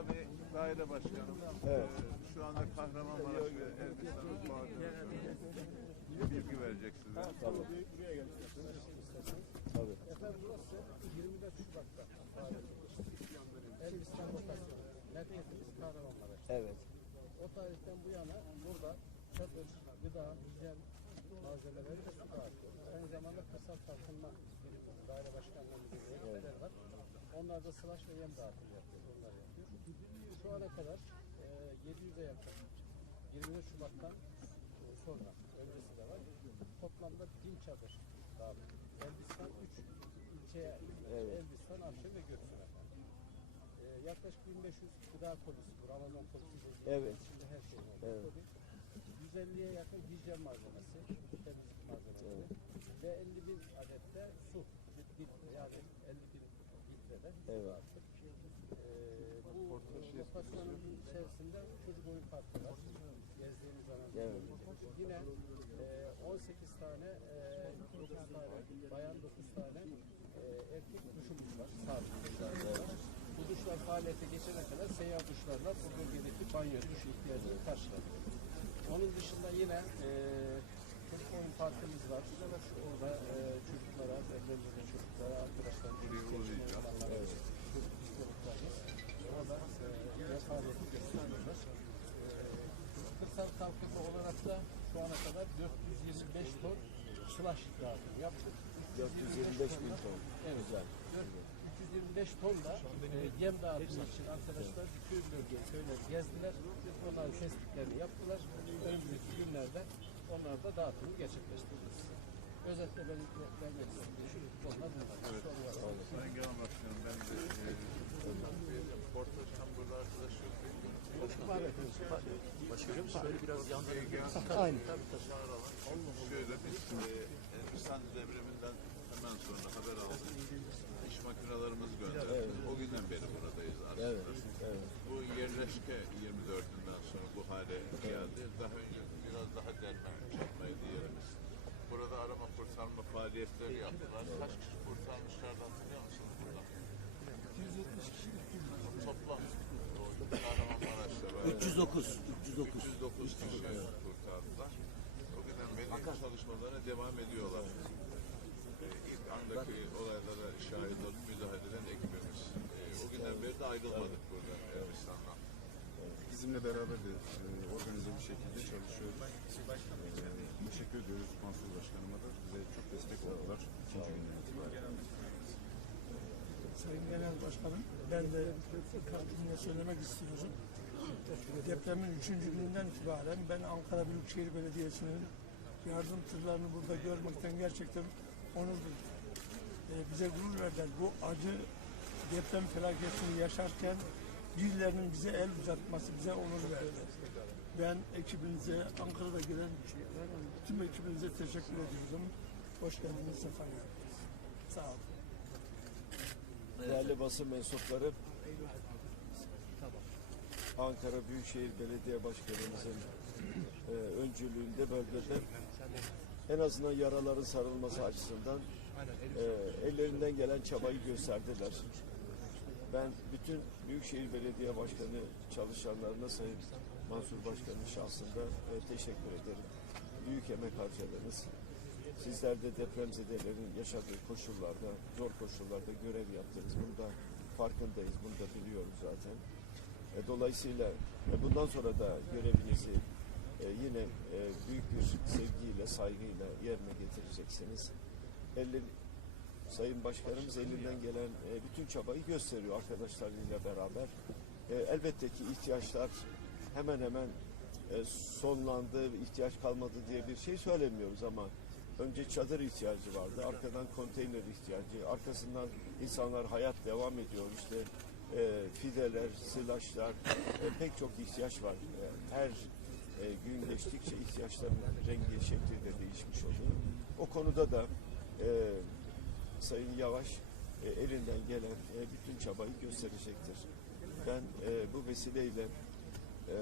Ali daire başkanım. Evet. Ee, şu anda Kahramanmaraş ve Elbistan'ın koordinatörü. Bilgi verecek size. Tamam. Tabii. Efendim burası 24 Şubat'ta Elbistan lokasyonu. Merkezimiz Kahramanmaraş. Evet. O tarihten bu yana burada çadır, gıda, hijyen malzemeleri ve su dağıtıyoruz. Aynı zamanda kırsal kalkınma daire başkanlığımızın ekipleri var. Onlar da sılaş ve yem dağıtımı yapıyor. Onlar yapıyor. Şu ana kadar e, 700'e yakın 24 Şubat'tan e, sonra öncesi de var. Toplamda 1000 çadır dağıttık. Elbistan 3 ilçeye Evet. Elbistan, Avşin ve Göksun efendim. E, yaklaşık 1500 gıda polisi, bu Ramazan polisi dediğimiz Evet. içinde her şey var. Evet. Tabii 150'ye yakın hijyen malzemesi, temizlik malzemeleri ve 50 bin adet de su, litre yani 50 Evet. Ee, bu lokasyonun içerisinde çocuk oyun parkı var. Gezdiğimiz zaman Evet. yine e, 18 tane, e, 9 tane, bayan 9 tane e, erkek duşumuz var. Sabit. Bu duşlar faaliyete geçene kadar seyyar duşlarla bu bölgedeki banyo duş ihtiyacını karşıladık. Onun dışında yine e, çocuk oyun parkımız var. Orada e, çocuklara, evlerinde çocuklara, arkadaşlar, uğrayacağız. çocuklarımız orada e, faaliyeti gösteriyorlar. E, kırsal kalkınma olarak da şu ana kadar 425 ton slash dağıtım yaptık. 425 bin ton. Evet. Güzel. 325 ton da e, yem dağıtımı için arkadaşlar bütün bölgeyi köyler gezdiler. Onların tespitlerini yaptılar. Önümüzdeki günlerde onlar da dağıtımı gerçekleştireceğiz. Özetle benim vermek istediğim konular bunlar. Var. Sayın Genel Başkanım ben de e, Porta Çamburlu arkadaş yok. Başkanım şöyle biraz yandan Aynen. Şöyle biz e, Elbistan devriminden hemen sonra haber aldık. İş makinelerimiz gönderdi. O günden beri buradayız Evet. aslında. Evet. Bu yerleşke 24'ünden sonra bu hale geldi. Daha önce biraz daha çatmaydı yerimiz. Burada arama kurtarma faaliyetleri yaptılar. Kaç kişi kurtarmışlardı hatırlıyor musunuz burada? 270 kişi. Toplam. O Kahramanmaraş'ta beraber. 309, 309. 309 kişi kurtardılar. O günden beri çalışmalarına devam ediyorlar. Ee, ilk andaki olaylara şahit olup müdahale eden ekibimiz. Ee, o günden beri de ayrılmadık. Bizimle beraber de e, organize bir şekilde çalışıyoruz. E, teşekkür ediyoruz Mansur Başkanıma da. Bize çok destek oldular. İkinci günden itibaren. Sayın Genel Başkanım, ben de cümle söylemek istiyorum. Depremin üçüncü günden itibaren ben Ankara Büyükşehir Belediyesi'nin yardım tırlarını burada görmekten gerçekten onur duydum. Ee, bize gurur verdiler. Bu acı deprem felaketini yaşarken birilerinin bize el uzatması bize onur verdi. Ben ekibinize, Ankara'da gelen tüm ekibinize teşekkür ediyorum. Hoş geldiniz, sefa geldiniz. Sağ olun. Değerli basın mensupları, Ankara Büyükşehir Belediye Başkanımızın e, öncülüğünde bölgede en azından yaraların sarılması açısından e, ellerinden gelen çabayı gösterdiler. Ben bütün Büyükşehir Belediye Başkanı çalışanlarına Sayın Mansur Başkan'ın şahsında e, teşekkür ederim. Büyük emek harcadınız. Sizler de depremzedelerin yaşadığı koşullarda, zor koşullarda görev yaptınız. Bunda farkındayız, bunu da biliyoruz zaten. E, dolayısıyla e, bundan sonra da görevinizi e, yine e, büyük bir sevgiyle, saygıyla yerine getireceksiniz. Elin, Sayın Başkanımız elinden gelen e, bütün çabayı gösteriyor arkadaşlarıyla beraber. E, elbette ki ihtiyaçlar hemen hemen e, sonlandı, ihtiyaç kalmadı diye bir şey söylemiyoruz ama önce çadır ihtiyacı vardı, arkadan konteyner ihtiyacı, arkasından insanlar hayat devam ediyor işte fideler, silaşlar, e, pek çok ihtiyaç var. Her gün geçtikçe ihtiyaçların rengi, şekli de değişmiş oluyor. O konuda da Sayın Yavaş e, elinden gelen e, bütün çabayı gösterecektir. Ben e, bu vesileyle e,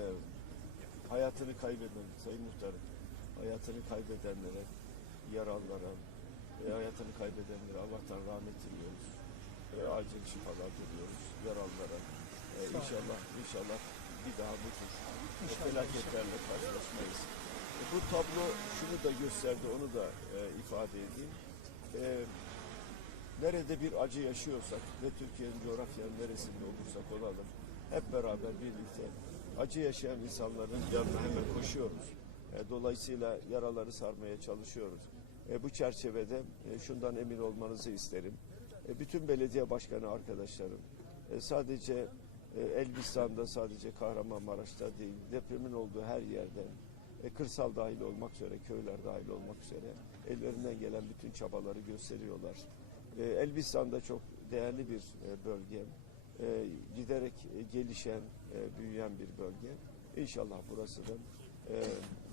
hayatını kaybeden Sayın Muhtarım, hayatını kaybedenlere, yaralılara, e, hayatını kaybedenlere Allah'tan rahmet diliyoruz. E, acil şifalar diliyoruz. Yaralılara e, inşallah, inşallah bir daha bu tür felaketlerle karşılaşmayız. E, bu tablo şunu da gösterdi, onu da e, ifade edeyim. E, nerede bir acı yaşıyorsak ve Türkiye'nin coğrafyanın neresinde olursak olalım, hep beraber birlikte acı yaşayan insanların yanına hemen koşuyoruz. E, dolayısıyla yaraları sarmaya çalışıyoruz. E, bu çerçevede e, şundan emin olmanızı isterim. Bütün belediye başkanı arkadaşlarım, sadece Elbistan'da, sadece Kahramanmaraş'ta değil, depremin olduğu her yerde, kırsal dahil olmak üzere, köyler dahil olmak üzere ellerinden gelen bütün çabaları gösteriyorlar. E, Elbistan'da çok değerli bir e, bölge, e, giderek e, gelişen, e, büyüyen bir bölge. İnşallah burası da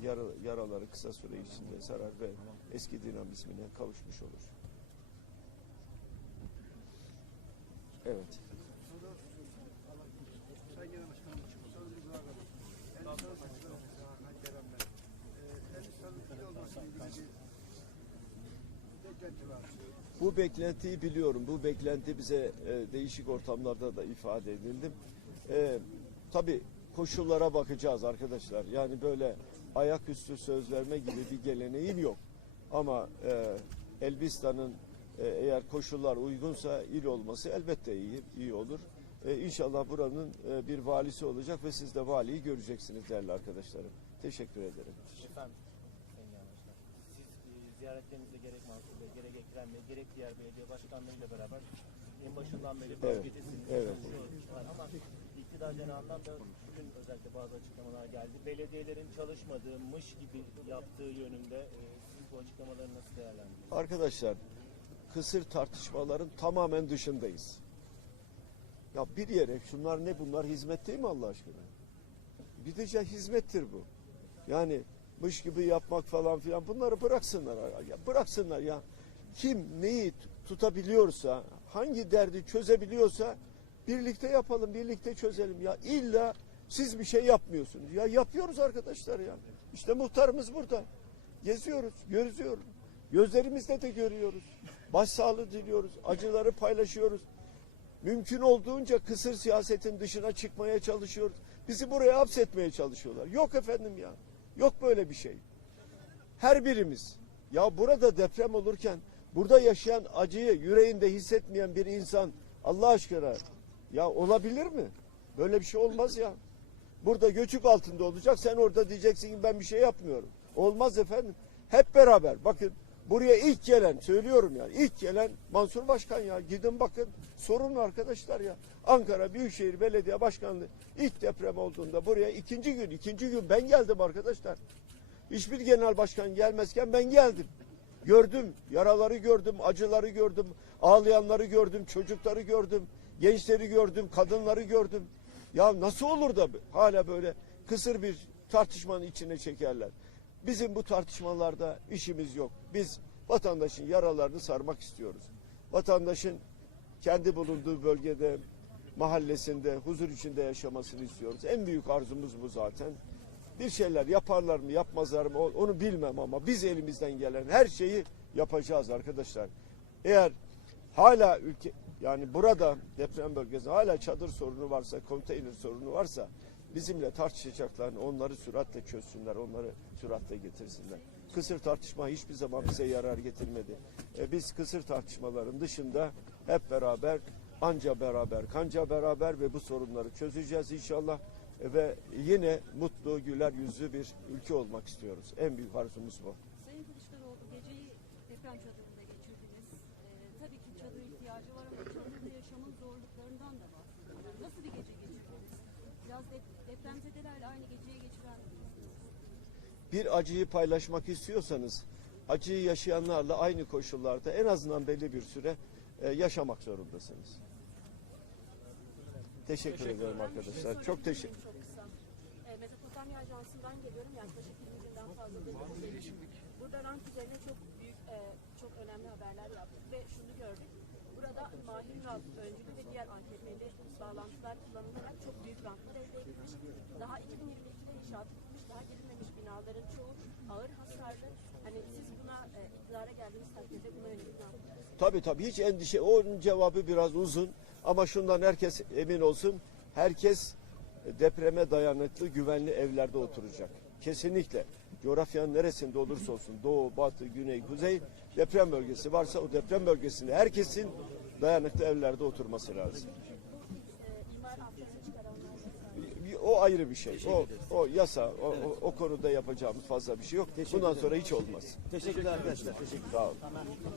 yara- yaraları kısa süre içinde sarar ve eski dinamizmine kavuşmuş olur. Evet. Sayın Genel Bu beklentiyi biliyorum. Bu beklenti bize e, değişik ortamlarda da ifade edildi. E, tabii koşullara bakacağız arkadaşlar. Yani böyle ayaküstü söz verme gibi bir geleneğim yok. Ama e, Elbistan'ın e, eğer koşullar uygunsa il olması elbette iyi, iyi olur. E, inşallah buranın e, bir valisi olacak ve siz de valiyi göreceksiniz değerli arkadaşlarım. Teşekkür ederim. Efendim. Siz e, ziyaretlerinizde gerek Mansur Bey, gerek Ekrem Bey, gerek diğer belediye başkanlarıyla beraber en başından beri Evet, bölgedesiniz. evet. çalışıyorsunuz. Ama iktidar cenahından da bugün özellikle bazı açıklamalar geldi. Belediyelerin çalışmadığımış gibi yaptığı yönünde e, siz bu açıklamaları nasıl değerlendiriyorsunuz? Arkadaşlar kısır tartışmaların tamamen dışındayız. Ya bir yere şunlar ne bunlar hizmet değil mi Allah aşkına? Bir de hizmettir bu. Yani mış gibi yapmak falan filan bunları bıraksınlar. Ya bıraksınlar ya. Kim neyi tutabiliyorsa, hangi derdi çözebiliyorsa birlikte yapalım, birlikte çözelim. Ya illa siz bir şey yapmıyorsunuz. Ya yapıyoruz arkadaşlar ya. İşte muhtarımız burada. Geziyoruz, gözüyoruz. Gözlerimizle de görüyoruz. Başsağlığı diliyoruz. Acıları paylaşıyoruz. Mümkün olduğunca kısır siyasetin dışına çıkmaya çalışıyoruz. Bizi buraya hapsetmeye çalışıyorlar. Yok efendim ya. Yok böyle bir şey. Her birimiz ya burada deprem olurken burada yaşayan acıyı yüreğinde hissetmeyen bir insan Allah aşkına ya olabilir mi? Böyle bir şey olmaz ya. Burada göçük altında olacak. Sen orada diyeceksin ki ben bir şey yapmıyorum. Olmaz efendim. Hep beraber bakın buraya ilk gelen söylüyorum yani ilk gelen Mansur Başkan ya gidin bakın sorun arkadaşlar ya. Ankara Büyükşehir Belediye Başkanlığı ilk deprem olduğunda buraya ikinci gün ikinci gün ben geldim arkadaşlar. Hiçbir genel başkan gelmezken ben geldim. Gördüm, yaraları gördüm, acıları gördüm, ağlayanları gördüm, çocukları gördüm, gençleri gördüm, kadınları gördüm. Ya nasıl olur da hala böyle kısır bir tartışmanın içine çekerler. Bizim bu tartışmalarda işimiz yok. Biz vatandaşın yaralarını sarmak istiyoruz. Vatandaşın kendi bulunduğu bölgede, mahallesinde huzur içinde yaşamasını istiyoruz. En büyük arzumuz bu zaten. Bir şeyler yaparlar mı yapmazlar mı onu bilmem ama biz elimizden gelen her şeyi yapacağız arkadaşlar. Eğer hala ülke yani burada deprem bölgesinde hala çadır sorunu varsa, konteyner sorunu varsa bizimle tartışacaklarını onları süratle çözsünler, onları süratle getirsinler. Kısır tartışma hiçbir zaman bize yarar getirmedi. E, biz kısır tartışmaların dışında hep beraber, anca beraber, kanca beraber ve bu sorunları çözeceğiz inşallah. E, ve yine mutlu, güler yüzlü bir ülke olmak istiyoruz. En büyük arzumuz bu. Sayın Kılıçdaroğlu geceyi deprem çadırında geçirdiniz. Ee, tabii ki çadır ihtiyacı var ama çadırda yaşamın zorluklarından da bahsediyorlar. Nasıl bir gece geçirdiniz? Biraz dep- depremzedelerle aynı geceyi geçiren bir acıyı paylaşmak istiyorsanız acıyı yaşayanlarla aynı koşullarda en azından belli bir süre e, yaşamak zorundasınız. Teşekkür ederim arkadaşlar. Çok teşekkür Çok kısa. Ee, Mezopotamya Ajansı'ndan geliyorum. Yaklaşık 20 günden fazladır. Burada rant üzerine çok büyük, e, çok önemli haberler yaptık ve şunu gördük. Burada Mahir Rant öncülü ve diğer AKP'li bağlantılar kullanılarak çok binaların çoğu ağır hasarlı. Hani siz buna e, iktidara geldiğiniz takdirde buna yönelik ne? Tabii tabii hiç endişe. Onun cevabı biraz uzun ama şundan herkes emin olsun. herkes depreme dayanıklı, güvenli evlerde oturacak. Kesinlikle. Coğrafyanın neresinde olursa olsun, doğu, batı, güney, kuzey deprem bölgesi varsa o deprem bölgesinde herkesin dayanıklı evlerde oturması lazım. O ayrı bir şey. O, o yasa, o, o, o konuda yapacağımız fazla bir şey yok. Bundan sonra hiç olmaz. Teşekkürler arkadaşlar. Teşekkür Sağ olun.